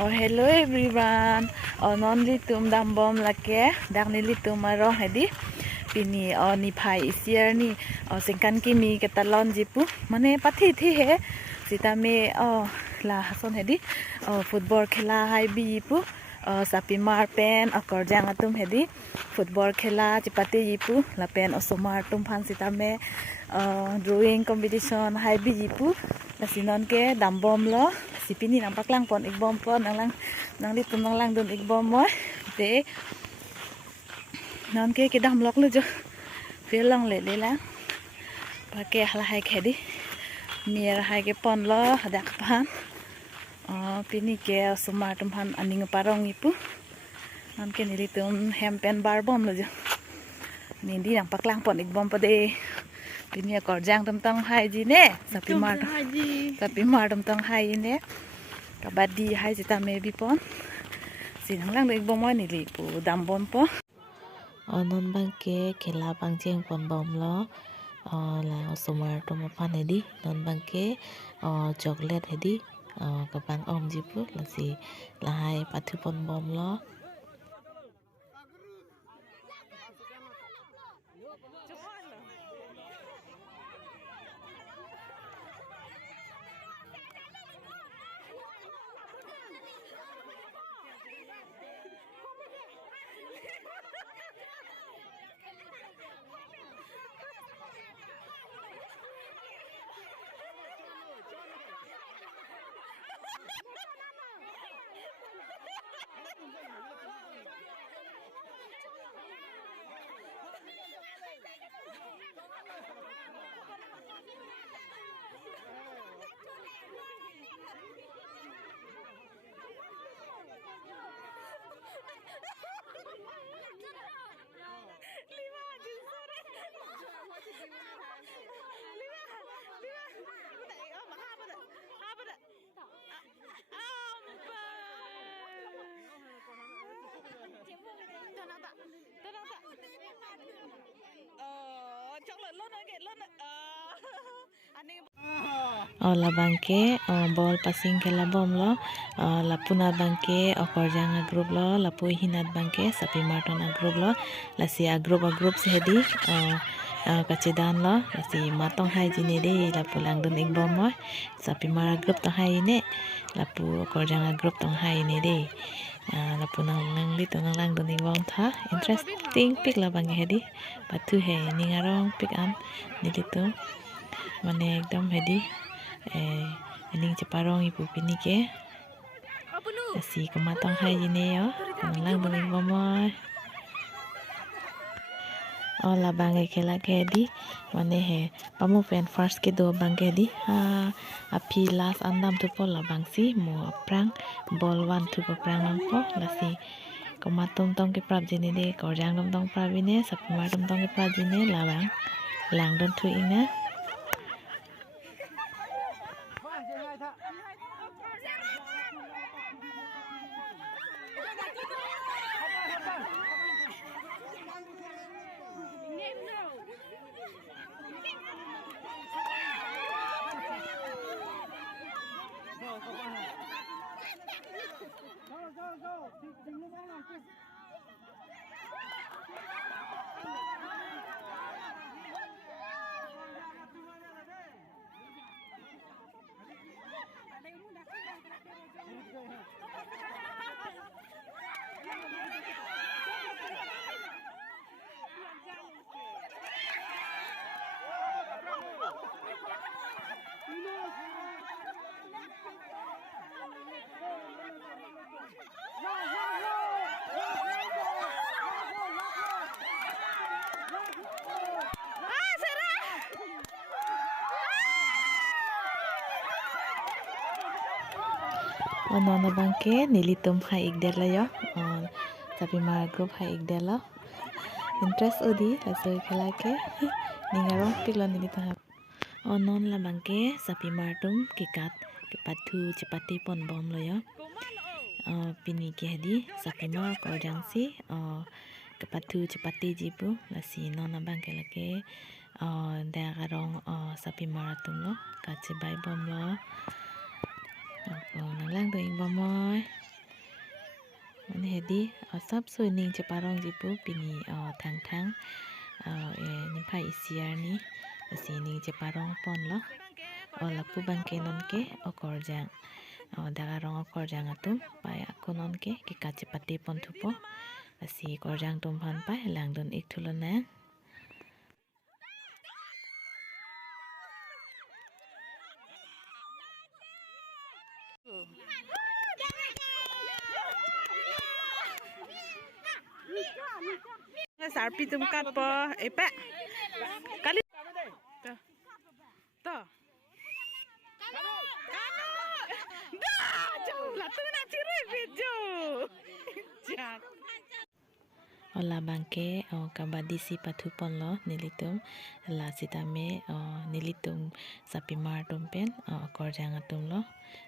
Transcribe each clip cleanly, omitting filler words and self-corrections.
Oh, hello everyone. Oh, non litum dam bom lake, dak ni litum maro hedi. Pini ni phai isier ni singkan ki mi ketalon jipu. Mane pathi thi he. Sita me la hason hedi. Football khela hai bi jipu. Sapi mar pen akor jang atum hedi. Football khela chipati jipu. La pen osomar tum phan sita me drawing competition hai bi jipu. La sinon ke dam bom lo. Sipini nampak lang pon igbom pon nang litum nang lang dun igbom mo. De non ke kedam lok lu jo. Phía long lệ lệ lang. Pakai hal hai khedi. Mier hai ke pon lo dak pan. Pini ke sumar tum pan aning parong ipu. Non ke nili tum hempen bar bom lu jo. Nindi nampak lang pon igbom pade. Pini akor jang tum tang hai ji ne. Sapi mar tum tang hai ne. Kabadi hai jita me bi pon. Sinang lang do igbom mo nili pu dam bom po. Non bangke khela bangjeng pon bom lo la sumar to mapan hedi non bangke chocolate hedi kabang om jipu la si la hai pathu pon bom lo la bangke ball passing khela bom lo la puna bangke okor janga group lo la pu hinat bangke sapi marton a group lo la si a group se hedi kacedan lo la si matong hai jine de la pulang dun ik bom mo sapi mara group to hai ne la pu okor janga group tong hai ne de la pu nang li to nang lang dun ik bom tha interesting pik la bangke hedi patu he ningarong pik an nilitu mane ekdom hedi aning ceparong ibu pini ke asi kematang hai jine yo lang dun bomoy la bangai khela ke di mane he pamu pen first ke do bangke di api last andam tu pol la bangsi mo prang ball one tu prang lang po la si kematum tong ke prab jine de korjang dom tong prabine sapmar dom tong ke prab jine la bang lang dun tu ina nona bangke nilitum hai ikder la yo tapi mara group hai ikder la interest odi asoi khela ke ningarong piklo nilitum non la bangke sapi martum kikat kepatu cepati pon bom lo yo pini ke hedi sapi mar korjang si kepatu cepati jipu la si nona bangke lake dagarong sapi maratum lo kace bai bom lo nang lang do ing bomoy Mane hedi sap so ning ceparong jipu pini thang ni phai isiar ni si ning ceparong pon lo lapu bangke non ke okorjang dagarong okorjang atum pai akunon ke kika cepati pon thupo si korjang tum phan pai langdon ik thulona Sarpi tum kat po epe kali to ola bangke kabadi si pathu pon lo nilitum la sitame nilitum sapi mar tum pen korjang atum lo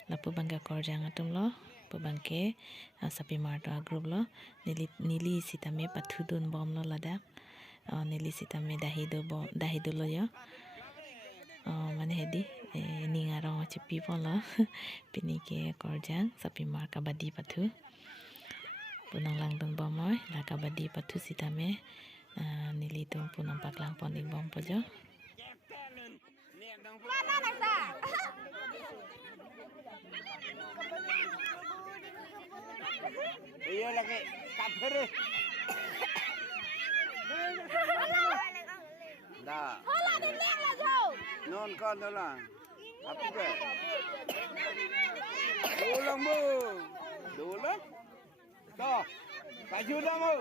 lapu bangka korjang atum lo pabangke sapi mar to group lo nili sitame pathu dun bom lo lada nili sitame dahido lo yo mane hedi ningarong chipi pon lo pinike korjang sapi mar kabadi pathu punang lang dong bomoy la kabadi pathu sitame nilitum punang paklang pon ing bom pojo iya lagi kabar dah non con đâu là apa ke ulang bu dulu dah baju dah mu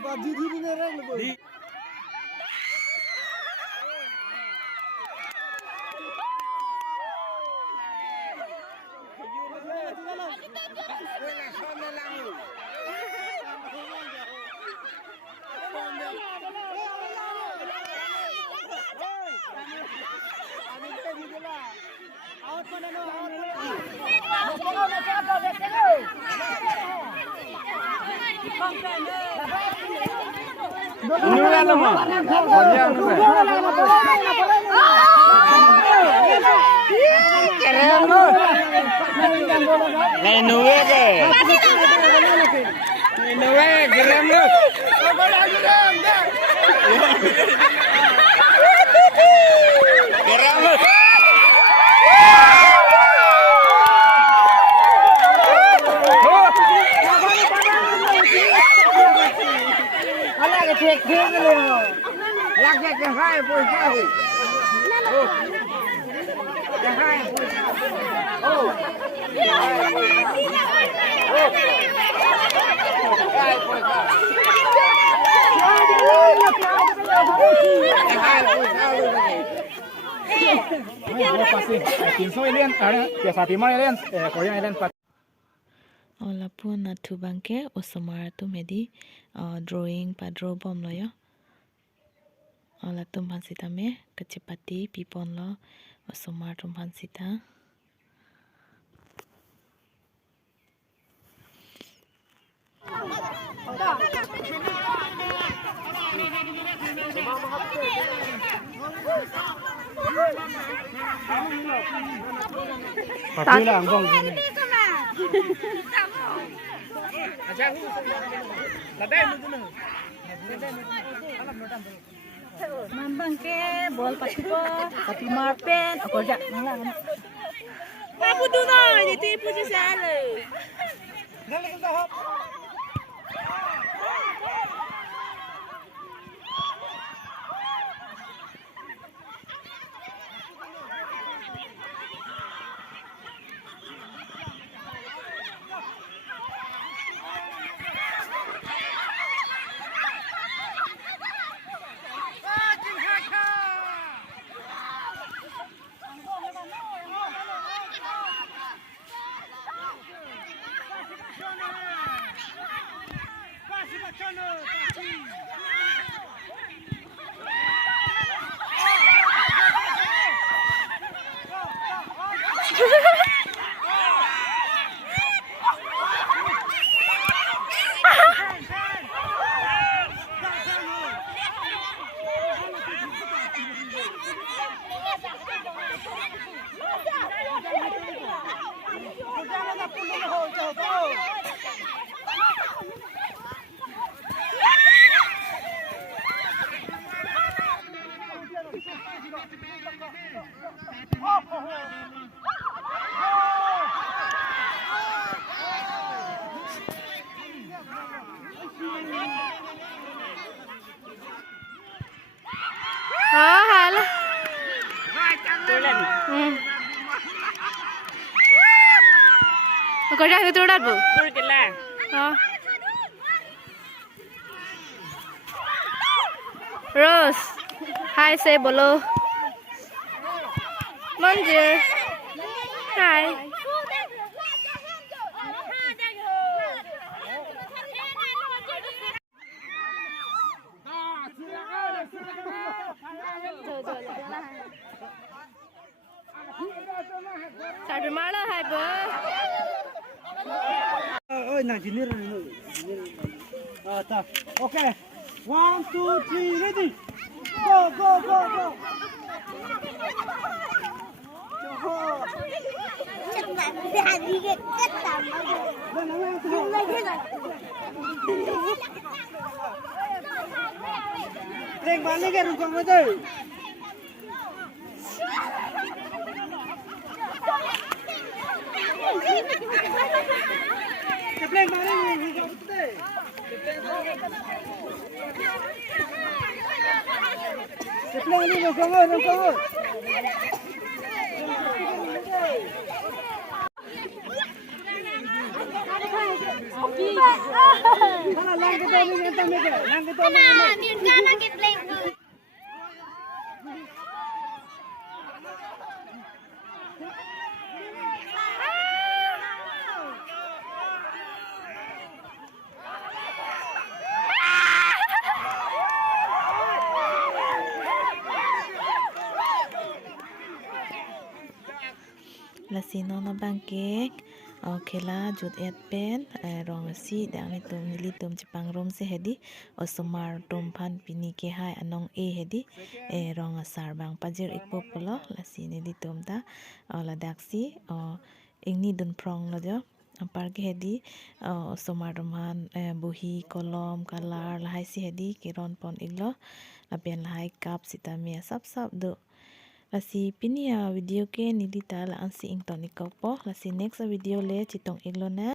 Baju diri ngerang lebih. Nuya lama. Keren lu. Nuya ke. Nuya keren lu. Keren lu. Cek dulu. Lagi ke hai pun tahu. Oh. Ke hai pun. Oh. Hai pun tahu. Hai pun tahu. Ay, pasti. Pinso alien, ya sapi mar alien, korean alien. Olapun natu bangke osomar tu medi drawing pa draw bom lo yo olatum pansita me kecepati pipon lo osomar tum pansita Papi lang bong. Mambang ke bol pasipo tapi marpen okorja nala apa tu na itu ibu sala hả là có ra cái tôi đặt bự Rose hi say bolo Manjir hi Satu malah hai bơ. Ơi nàng chỉ nít ta. Okay. 1 2 3 ready. Go go go go. Lên bán lên cái rung con đây. Lên bán lên cái đây. Lên đi con ơi, con ơi. là xin nó bang cake khela jut et pen rong si dang ni tum nili tum chipang rom se hedi osomar tum phan pini ke hai anong e hedi rong sar bang pajir ikpo polo la si nili tum ta la dak si ingni dun prong la jo par ke hedi osomar tum han buhi kolom kalar la hai si hedi kiron pon iglo la pen la hai kap sita me sap sap do lasi pinia video ke nidita la ansi ing tonik po lasi next video le chitong iglo na